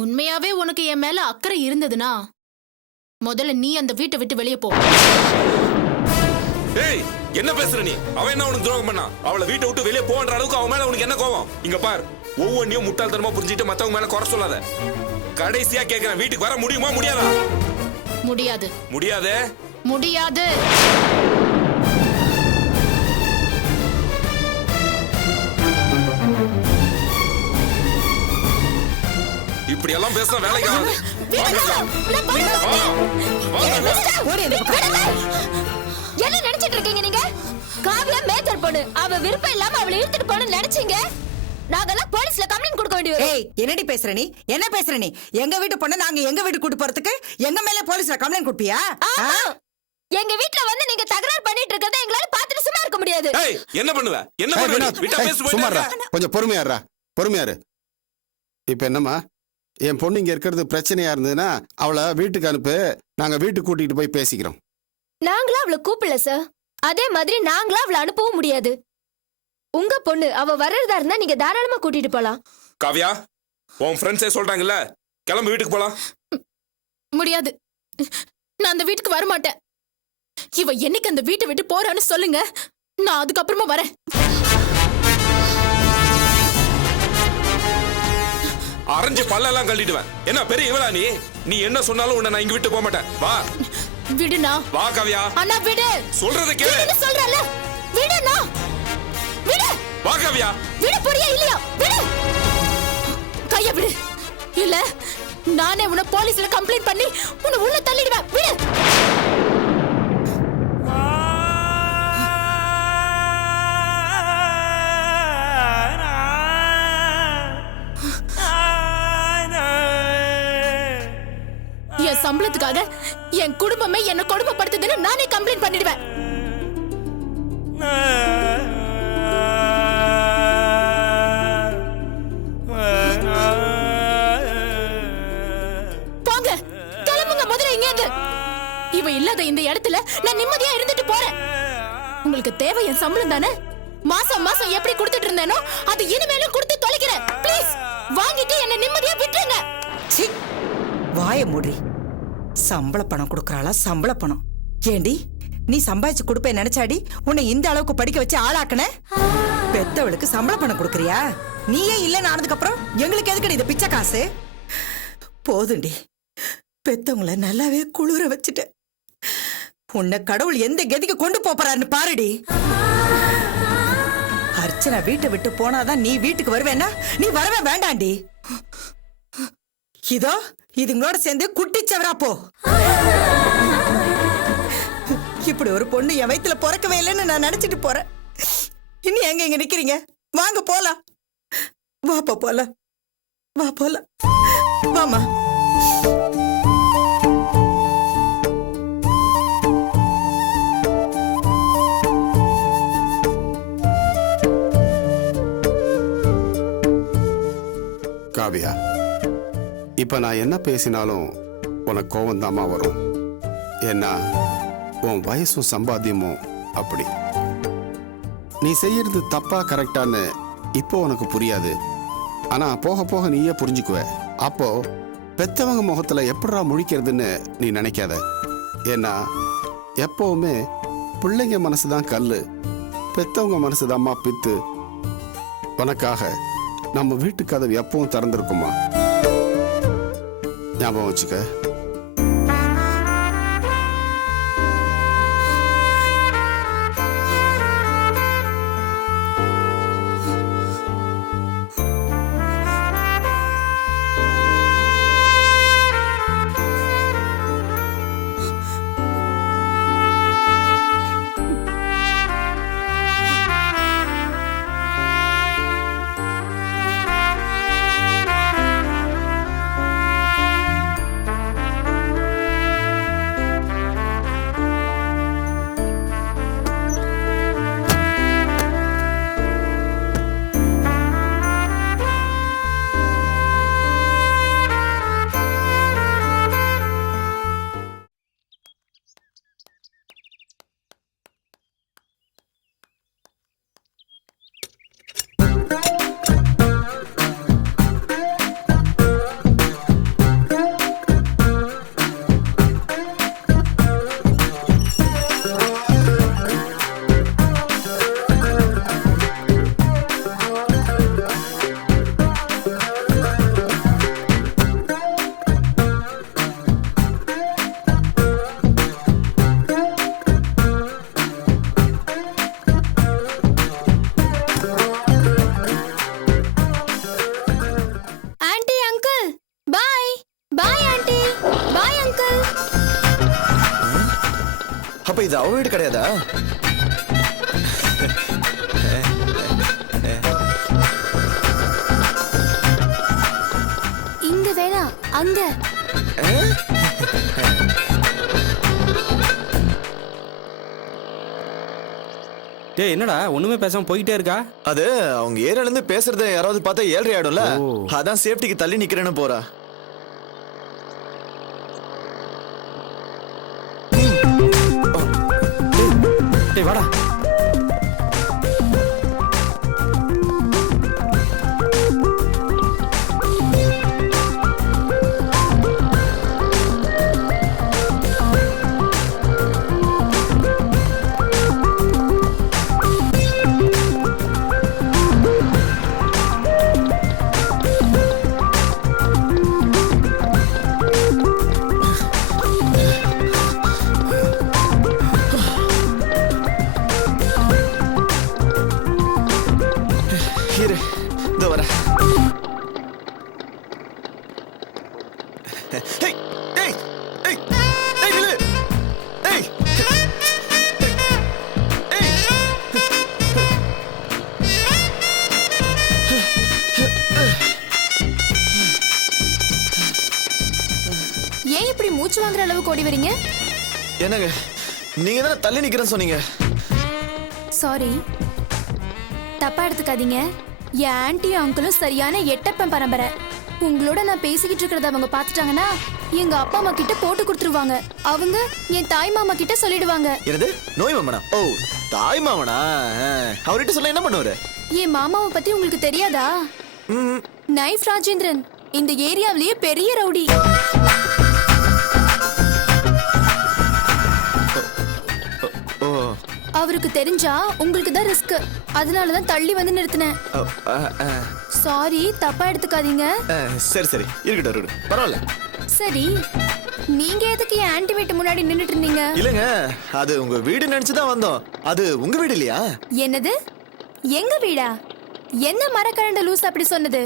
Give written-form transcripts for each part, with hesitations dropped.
உண்மையாவே உனக்கு என் மேல அக்கறை இருந்ததுன்னா முதல்ல நீ அந்த வீட்டை விட்டு வெளியே போ. ஏய், என்ன பேசுற நீ? அவ என்ன உனக்கு துரோகம் பண்ணா? அவளை வீட்டை விட்டு வெளியே போன்ற அளவுக்கு அவன் மேல உனக்கு என்ன கோவம்? இங்க பார், ஒவ்வொன்றையும் முட்டாள்தனமா புரிஞ்சுட்டு மத்தவங்க மேல குறை சொல்லாத. கடைசியா கேக்குறேன், வீட்டுக்கு வர முடியுமா முடியாதா? முடியாது. முடியாதே? முடியாது. இப்படி எல்லாம் பேசினா வேலைக்கு ஆகாது. என்ன நினைச்சிட்டு இருக்கீங்க நீங்க? காவியா மேஜர் பொண்ணு, அவ விருப்பம் இல்லாம அவளை இழுத்துட்டு போன்னு நினைச்சீங்க? நாங்கெல்லாம் போலீஸ்ல கம்ப்ளைண்ட் கொடுக்க வேண்டியது. ஏய், என்னடி பேசுற நீ? என்ன பேசுற நீ? எங்க வீட்டு பொண்ணு நாங்க எங்க வீட்டு கூட்டி போறதுக்கு எங்க மேல போலீஸ்ல கம்ப்ளைண்ட் கொடுப்பியா? எங்க வீட்ல வந்து நீங்க தகராறு பண்ணிட்டு இருக்கறத எங்களால பார்த்துட்டு சும்மா இருக்க முடியாது. ஏய், என்ன பண்ணுவ? என்ன பண்ணுவ? விட்டா பேசு போய். சும்மாடா, கொஞ்சம் பொறுமையாடா, பொறுமையாரு. இப்ப என்னம்மா, என் பொண்ணு இங்க இருக்கிறது பிரச்சனையா இருந்ததுன்னா அவளை வீட்டுக்கு அனுப்பு, நாங்க வீட்டுக்கு கூட்டிட்டு போய் பேசிக்கிறோம். நாங்களா அவளை கூப்பிடல சார். அதே மாதிரி நாங்களா அவளை அனுப்பவும் முடியாது. உங்க பொண்ணு அவ வர்றதா இருந்தா நீங்க தாராளமா கூட்டிட்டு போலாம். காவியா, உன் ஃப்ரெண்ட்ஸே சொல்றாங்கல்ல, கிளம்பு வீட்டுக்கு போலாம். முடியாது. நான் அந்த வீட்டுக்கு வர மாட்டேன். இவ என்னைக்கு அந்த வீட்டை விட்டு போறான்னு சொல்லுங்க, நான் அதுக்கப்புறமா வரேன். அரைஞ்சு பல்லெல்லாம் கழட்டிடுவேன். என்ன பெரிய இவளா நீ? நீ என்ன சொன்னாலும் உன்னை நான் இங்க விட்டு போக மாட்டேன். வா விடுனா. வா காவியா. அண்ணா விடு. சொல்றத கேளு. சொல்றல. விடுனா. விடு. வா காவியா. விடு, புரியா இல்லையா? விடு. கைய விடு. இல்ல நானே உன்னை போலீஸ்ல கம்ப்ளைண்ட் பண்ணி உன்னை உள்ள தள்ளிடுவேன். விடு. என் சம்பளத்துக்காக என் குடும்பமே என்ன கொடுமைப்படுத்துதுன்னு நானே கம்ப்ளைண்ட் பண்ணிடுவேன். போங்க, கிளம்புங்க முதல்ல இங்க இருந்து. இவ இல்லாத இந்த இடத்துல நான் நிம்மதியா இருந்துட்டு போறேன். உங்களுக்கு தேவை என் சம்பளம் தானே? மாசம் மாசம் எப்படி கொடுத்துட்டு இருந்தேனோ அது இனிமேலும் கொடுத்து தொலைக்கிறேன். ப்ளீஸ் வாங்கிட்டு என்ன நிம்மதியா விட்டுருங்க. வாய மூடி. சம்பள பணம் கொடுக்கறாளா? சம்பள பணம் ஏண்டி நீ சம்பாதிச்சு கொடுப்பே நினைச்சாடி உன்னை இந்த அளவுக்கு படிக்க வச்சு ஆளாக்குன? பெத்தவளுக்கு சம்பள பணம் கொடுக்கறியா? நீயே இல்லன்னு ஆனதுக்கு அப்புறம் எங்களுக்கு எதுக்கடி இந்த பிச்சை காசு? போதுண்டி, பெத்தவங்கள நல்லாவே குளிர வச்சுட்ட. உன்னை கடவுள் எந்த கதிக்கு கொண்டு போறான்னு பாருடி. அர்ச்சனா வீட்டை விட்டு போனாதான் நீ வீட்டுக்கு வருவேன்னா நீ வரவே வேண்டாண்டி. இதோ இதுங்களோட சேர்ந்து குட்டிச்சவரா போ. இப்படி ஒரு பொண்ணு என் வயித்துல பிறக்கவே இல்லைன்னு நான் நினைச்சிட்டு போறேன். இன்னும் எங்க இங்க நிக்கிறீங்க? வாங்க போலாம். வாப்பா போலாம். வா போலாம். வாமா. காவியா, இப்ப நான் என்ன பேசினாலும் உனக்கு கோவம் தாமா வரும். ஏன்னா உன் வயசும் சம்பாத்தியமும் அப்படி. நீ செய்யறது தப்பா கரெக்டான்னு இப்போ உனக்கு புரியாது. ஆனா போக போக நீயே புரிஞ்சுக்குவ. அப்போ பெத்தவங்க முகத்துல எப்படா முழிக்கிறதுன்னு நீ நினைக்காத. ஏன்னா எப்பவுமே பிள்ளைங்க மனசுதான் கல்லு, பெத்தவங்க மனசுதாம்மா பித்து. உனக்காக நம்ம வீட்டு கதவு எப்பவும் திறந்திருக்குமா, ஞாபகம் வச்சுக்க. அது அவ வீடு கிடையாதா? இங்க வேணா, அங்க. டேய் என்னடா ஒண்ணுமே பேசாம போயிட்டே இருக்கா? அது அவங்க ஏரியால இருந்து பேசுறத யாராவது பார்த்தா 7:30 ஆயிடும்ல. அதான் சேஃப்டிக்கு தள்ளி நிக்கிறேன்னு போறா. டேய் வாடா. இரு, இதோ வரேன். ஏய், ஏய், ஏய், ஏய், நில்லு. ஏய். ஏய். ஏன் இப்படி மூச்சு வாங்குற அளவுக்கு ஓடி வரீங்க? என்னங்க நீங்க தானே தள்ளி நிக்கிறேன்னு சொன்னீங்க. சாரி, தப்பா எடுத்துக்காதீங்க. என் ஆன்ட்டியும் அங்கிளும் சரியான எட்டப்பன் பரம்பரை. உங்களோட நான் பேசிக்கிட்டு இருக்கிறத அவங்க பார்த்துட்டாங்கன்னா எங்க அப்பா அம்மா கிட்ட போட்டு கொடுத்துருவாங்க. அவங்க என் தாய் மாமா கிட்ட சொல்லிடுவாங்க. என்னது நோய் மாமனா? ஓ தாய் மாமனா? அவர்கிட்ட சொல்ல என்ன பண்ணுவாரு? என் மாமாவை பத்தி உங்களுக்கு தெரியாதா? நைஃப் ராஜேந்திரன், இந்த ஏரியாவிலேயே பெரிய ரவுடி. ஓ அவருக்கு தெரிஞ்சா உங்களுக்கு தான் ரிஸ்க். அதனாலதான் தள்ளி வந்து நிறுத்தினேன். சாரி, தப்பா எடுத்துக்காதீங்க. சரி சரி இருக்கட்டும் இருக்கட்டும், பரவாயில்ல. சரி, நீங்க எதுக்கு என் ஆன்ட்டி வீட்டு முன்னாடி நின்னுட்டு இருந்தீங்க? இல்லங்க, அது உங்க வீடு நினைச்சுதான் வந்தோம். அது உங்க வீடு இல்லையா? என்னது எங்க வீடா? என்ன மரக்கரண்ட லூஸ் அப்படி சொன்னது?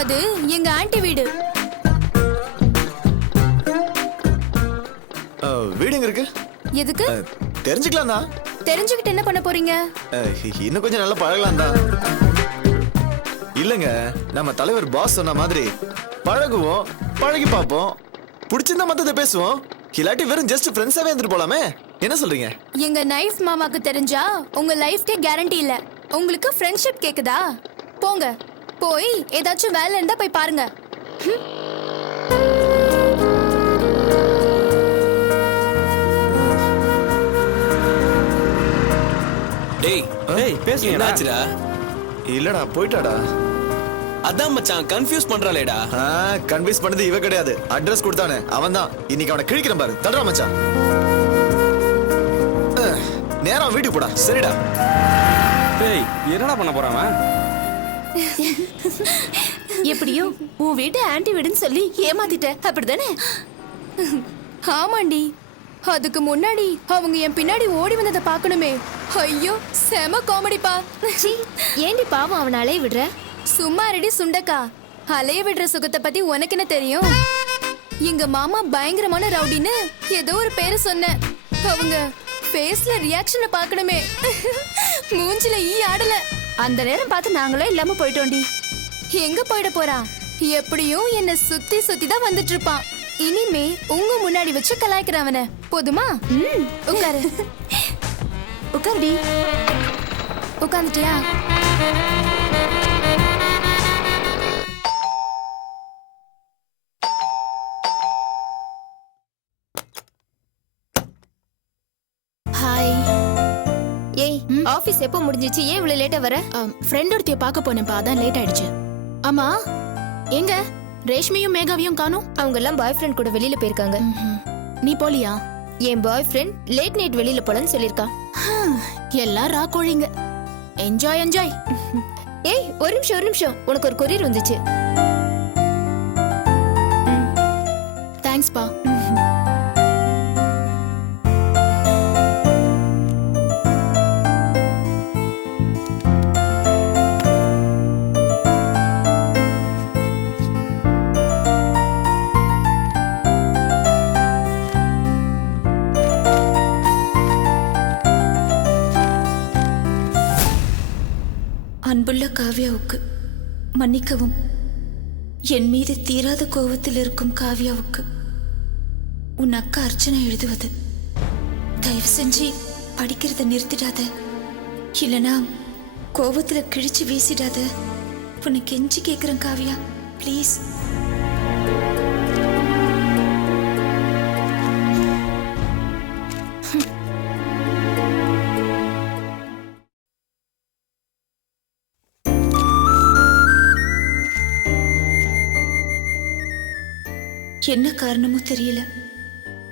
அது எங்க ஆன்ட்டி வீடு. வீடு எங்க இருக்கு? எதுக்கு? தெரிஞ்சுக்கலாம் தான். தெரிஞ்சுக்கிட்டு என்ன பண்ண போறீங்க? இன்னும் கொஞ்சம் நல்லா பழகலாம் தான். இல்லங்க, நம்ம தலைவர் பாஸ் சொன்ன மாதிரி பழகுவோம், பழகி பார்ப்போம், பிடிச்சிருந்தா மத்தத பேசுவோம். இல்லாட்டி வெறும் ஜஸ்ட் ஃப்ரெண்ட்ஸாவே இருந்துட்டு போலாமே. என்ன சொல்றீங்க? எங்க நைஃப் மாமாக்கு தெரிஞ்சா உங்க லைஃப்க்கே கேரண்டி இல்ல. உங்களுக்கு ஃப்ரெண்ட்ஷிப் கேக்குதா? போங்க, போய் ஏதாச்சும் வேலை இருந்தா போய் பாருங்க. டேய் டேய் பேசுங்க. என்னாச்சுடா? இல்லடா போயிட்டாடா. அதான் மச்சான் கன்ஃபியூஸ் பண்றாளேடா. கன்வின்ஸ் பண்ணது இவ கிடையாது. அட்ரஸ் கொடுத்தானே அவன் தான். இன்னைக்கு அவனை கிழிக்கிறேன் பாரு. தடுறா மச்சான். நேரா வீட்டுக்கு போடா. சரிடா. டேய் என்னடா பண்ண போறான் அவன்? எப்படியோ உன் வீட்டு ஆன்ட்டி வீடுன்னு சொல்லி ஏமாத்திட்ட, அப்படிதானே? ஆமாண்டி, அதுக்கு முன்னாடி அவங்க என் பின்னாடி ஓடி வந்ததை பார்க்கணுமே. ஐயோ செம காமெடிப்பா. ஏண்டி பாவம் அவனை அலைய விடுற? சும்மா ரெடி சுண்டக்கா. அலைய விடுற சுகத்தை பத்தி உனக்கு என்ன தெரியும்? எங்க மாமா பயங்கரமான ரவுடின்னு ஏதோ ஒரு பேரு சொன்ன. அவங்க ஃபேஸ்ல ரியாக்ஷனை பார்க்கணுமே. மூஞ்சில ஈ ஆடல. அந்த நேரம் பார்த்து நாங்களே இல்லாம போயிட்டோண்டி. எங்க போயிட போறான்? எப்படியும் என்ன சுத்தி சுத்தி தான் வந்துட்டு இருப்பான். இனிமே உங்க முன்னாடி வச்சு கலாய்க்கிறேன் அவனை. போதுமா? உட்காரு. உட்காருடி. உட்காந்துட்டியா? ஹாய். ஏய், ஆபீஸ் எப்போ முடிஞ்சிச்சு? ஏன் இவ்வளவு லேட்டா வர? ஃப்ரெண்ட் ஒருத்திய பார்க்க போனேன்ப்பா, அதான் லேட் ஆயிடுச்சு. ஆமா, எங்க ரேஷ்மியும் மேகாவையும் காணோம்? அவங்க எல்லாம் பாய் ஃப்ரெண்ட் கூட வெளியில போயிருக்காங்க. நீ போலியா? என் பாய் ஃப்ரெண்ட் லேட் நைட் வெளியில போலன்னு சொல்லிருக்கான். எல்லாம் ராக்கோழிங்க. Enjoy enjoy. ஏய் ஒரு நிமிஷம், உனக்கு ஒரு கொரியர் வந்துச்சு. தேங்க்ஸ்பா. அன்புள்ள காவ்யாவுக்கு மன்னிக்கவும். என் மீது தீராத கோபத்தில் இருக்கும் காவ்யாவுக்கு உன் அக்கா அர்ச்சனா எழுதுவது. தயவு செஞ்சு படிக்கிறத நிறுத்திடாத, இல்லனா கோபத்துல கிழிச்சு வீசிடாத. உன்னை கெஞ்சி கேட்கிறேன் காவ்யா, ப்ளீஸ். என்ன காரணமோ தெரியல,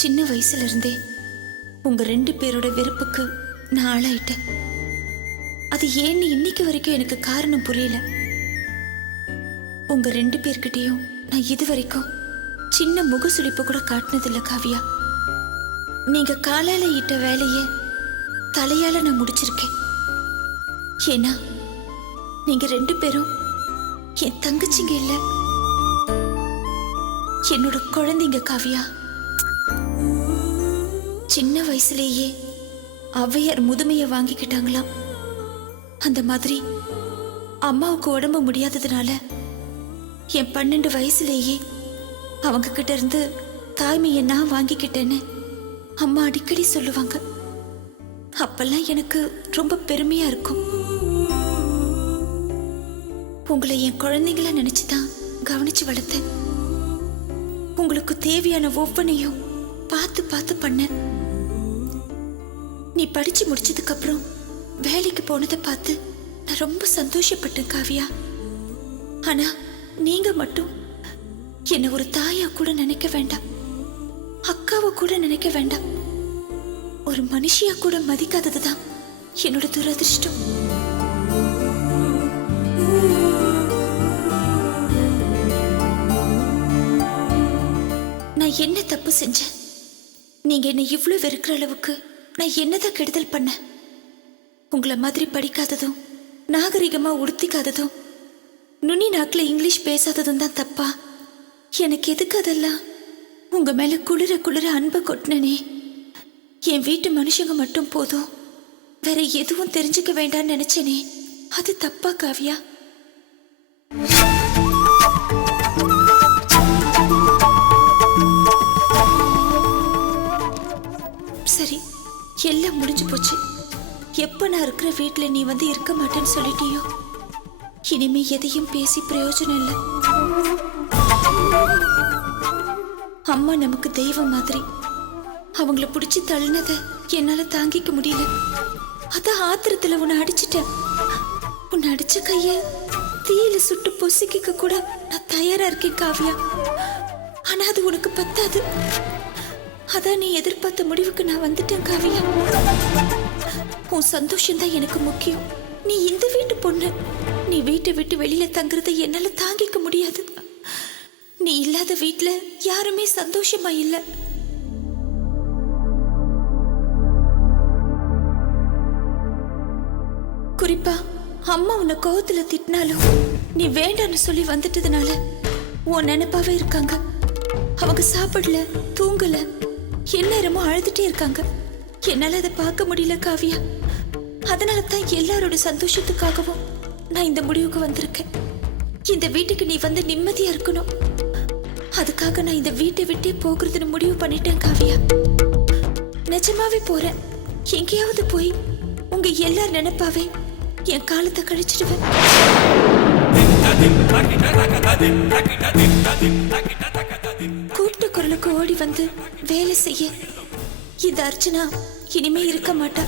சின்ன வயசுல இருந்தே உங்க 2 பேரோட வெறுப்புக்கு நான் ஆளாயிட்டேன். அது ஏன்னு இன்னைக்கு வரைக்கும் எனக்கு காரணம் புரியல. உங்க 2 பேர்கிட்டயும் நான் இது வரைக்கும் சின்ன முகசுளிப்பு கூட காட்டினதில்ல காவியா. நீங்க காலால இட்ட வேலைய தலையால நான் முடிச்சிருக்கேன். ஏன்னா நீங்க 2 பேரும் என் தங்கச்சிங்க இல்ல, என்னோட குழந்தைங்க காவியா. சின்ன வயசுலேயே ஔவையார் முதுமையை வாங்கிக்கிட்டாங்களாம். அந்த மாதிரி அம்மாவுக்கு உடம்பு முடியாததுனால என் 12 வயசுலேயே அவங்க கிட்ட இருந்து தாய்மையை நான் வாங்கிக்கிட்டேன்னு அம்மா அடிக்கடி சொல்லுவாங்க. அப்பெல்லாம் எனக்கு ரொம்ப பெருமையா இருக்கும். உங்களை என் குழந்தைங்கள நினைச்சுதான் கவனிச்சு வளர்த்தேன். உங்களுக்கு தேவையான ஒவ்வொன்றையும் பார்த்து பார்த்து பண்ண. நீ படிச்சு முடிச்சதுக்கு அப்புறம் வேலைக்கு போனதை பார்த்து நான் ரொம்ப சந்தோஷப்பட்டேன் காவியா. ஆனா நீங்க மட்டும் என்ன ஒரு தாயா கூட நினைக்க வேண்டாம், அக்காவை கூட நினைக்க வேண்டாம், ஒரு மனுஷியா கூட மதிக்காததுதான் என்னோட துரதிர்ஷ்டம். நான் என்ன தப்பு செஞ்சேன்? நீங்க என்ன இவ்வளவு வெறுக்கிற அளவுக்கு நான் என்னதான் கெடுதல் பண்ண? உங்களை மாதிரி படிக்காததும் நாகரிகமா உடுத்திக்காததும் நுனி நாக்குல இங்கிலீஷ் பேசாததும் தான் தப்பா? எனக்கு எதுக்கு அதெல்லாம்? உங்க மேல குளிர குளிர அன்பை கொட்டினே. என் வீட்டு மனுஷங்க மட்டும் போதும், வேற எதுவும் தெரிஞ்சுக்க வேண்டாம்னு நினைச்சேனே, அது தப்பா காவியா? சரி, எல்லாம் முடிஞ்சு போச்சு. எப்ப நான் இருக்கிற வீட்டுல நீ வந்து இருக்க மாட்டேன்னு சொல்லிட்டியோ, இனிமே எதையும் பேசி பிரயோஜனம் இல்லை. அம்மா நமக்கு தெய்வம் மாதிரி. அவங்கள பிடிச்சி தள்ளினத என்னால தாங்கிக்க முடியல. அதான் ஆத்திரத்துல உன்னை அடிச்சிட்டேன். உன்னை அடிச்ச கைய தீயில சுட்டு பொசிக்க கூட நான் தயாரா இருக்கேன் காவியா. ஆனா அது உனக்கு பத்தாது. அதான் நீ எதிர்பார்த்த முடிவுக்கு நான் வந்துட்டேன் காவியா. உன் சந்தோஷம் தான் எனக்கு முக்கியம். நீ இந்த வீட்டு பொண்ணு. நீ வீட்டை விட்டு வெளியில தங்குறத என்னால தாங்கிக்க முடியாது. நீ இல்லாத வீட்டுல யாருமே சந்தோஷமா இல்ல. குறிப்பா அம்மா உன்னை கோவத்துல திட்டினாலும் நீ வேண்டான்னு சொல்லி வந்துட்டதுனால உன் நினைப்பாவே இருக்காங்க. அவங்க சாப்பிடல, தூங்கல, எந்நேரமும் அழுதுட்டே இருக்காங்க. என்னால அதை பார்க்க முடியல காவியா. அதனால தான் எல்லாரோட சந்தோஷத்துக்காகவும் நான் இந்த முடிவுக்கு வந்திருக்கேன். இந்த வீட்டுக்கு நீ வந்து நிம்மதியா இருக்கணும். அதுக்காக நான் இந்த வீட்டை விட்டே போகிறதுன்னு முடிவு பண்ணிட்டேன் காவியா. நிஜமாவே போறேன். எங்கேயாவது போய் உங்க எல்லார் நினைப்பாவே என் காலத்தை கழிச்சிடுவேன். கூட்டு குரலுக்கு ஓடி வந்து வேலை செய்ய இந்த அர்ச்சனா இனிமே இருக்க மாட்டா.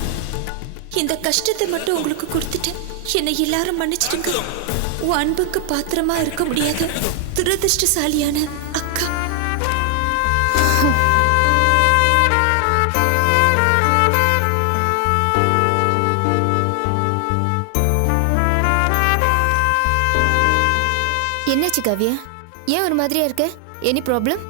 இந்த கஷ்டத்தை மட்டும் உங்களுக்கு கொடுத்துட்டேன். என்னை எல்லாரும் மன்னிச்சிடுங்க. உன் அன்புக்கு பாத்திரமா இருக்க முடியாத துரதிருஷ்டசாலியான அக்கா. என்னாச்சு காவியா? ஏன் ஒரு மாதிரியா இருக்க? Any problem?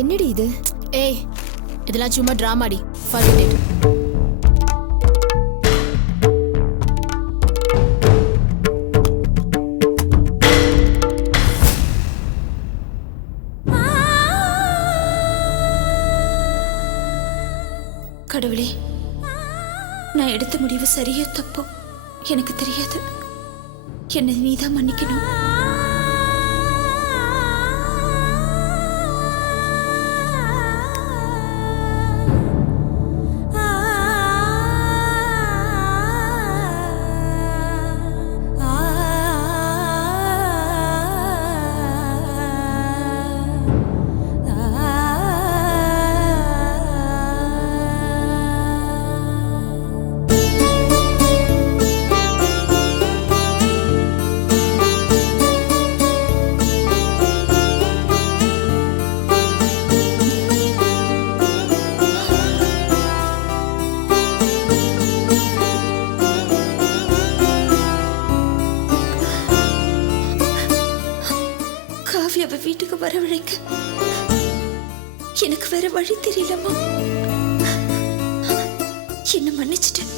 என்னடி இது? ஏய் இதெல்லாம் சும்மா டிராமாடி. forget it. கடவுளே, நான் எடுத்த முடிவு சரியோ தப்போ எனக்கு தெரியாது. என்னை நீதான் மன்னிக்கணும். காவியாவை வீட்டுக்கு வரவழைக்க எனக்கு வேற வழி தெரியலம்மா. என்ன மன்னிச்சிட்டேன்.